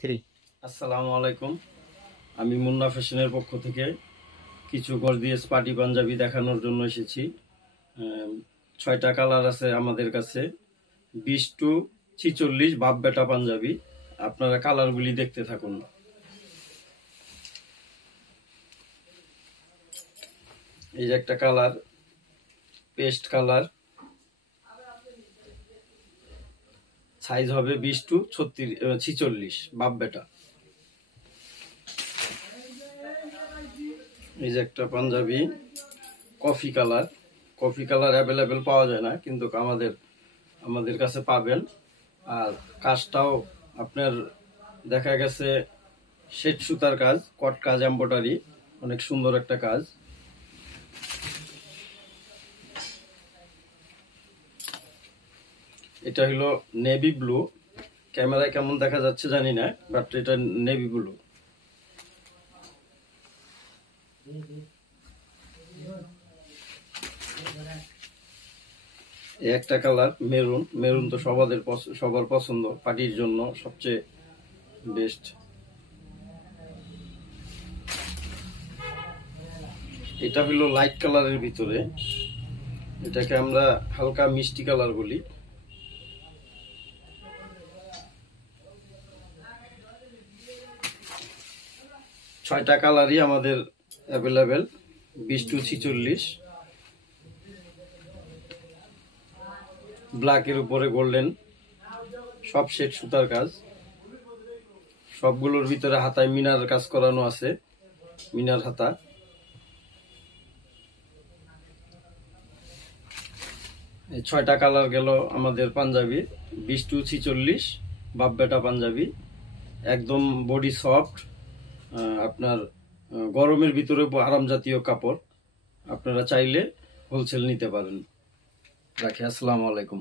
Three. আসসালামু আলাইকুম। আমি মুন্না ফ্যাশনের পক্ষ থেকে কিছু গর্জিয়াস পার্টি পাঞ্জাবি দেখানোর জন্য এসেছি। 6টা কালার আছে আমাদের কাছে, 20 to 46 বাপ বেটা পাঞ্জাবি। আপনারা কালারগুলি দেখতে থাকুন। এই যে একটা কালার, পেস্ট কালার, সাইজ হবে 20 to 46 বাপ বেটা। এই যে একটা panjabi coffee colour. Coffee colour available পাওয়া যায় না, কিন্তু আমাদের কাছে পাবেন। আর কাজটাও আপনার দেখা গেছে শেড সুতার কাজ, কট কাজ, এমব্রয়ডারি, অনেক সুন্দর একটা কাজ। এটা হলো নেভি ব্লু। ক্যামেরায় কেমন দেখা যাচ্ছে জানি না, বাট এটা নেভি ব্লু। একটা কালার মেরুন। মেরুন তো সবার পছন্দ, পার্টির জন্য সবচেয়ে বেস্ট। এটা হলো লাইট কালারের ভিতরে, এটাকে আমরা হালকা মিষ্টি কালার বলি। ছয়টা কালারই আমাদের অ্যাভেলেবেল, 20 to 46। ব্ল্যাকের উপরে গোল্ডেন, সব শেড সুতার কাজ। সবগুলোর ভিতরে হাতায় মিনার কাজ করানো আছে, মিনার হাতা। এই 6টা কালার গেল আমাদের পাঞ্জাবি, 20 to 46 বাপ বেটা পাঞ্জাবি। একদম বডি সফট, আপনার গরমের ভিতরে আরাম জাতীয় কাপড়। আপনারা চাইলে হোলসেল নিতে পারেন। রাখি, আসসালামু আলাইকুম।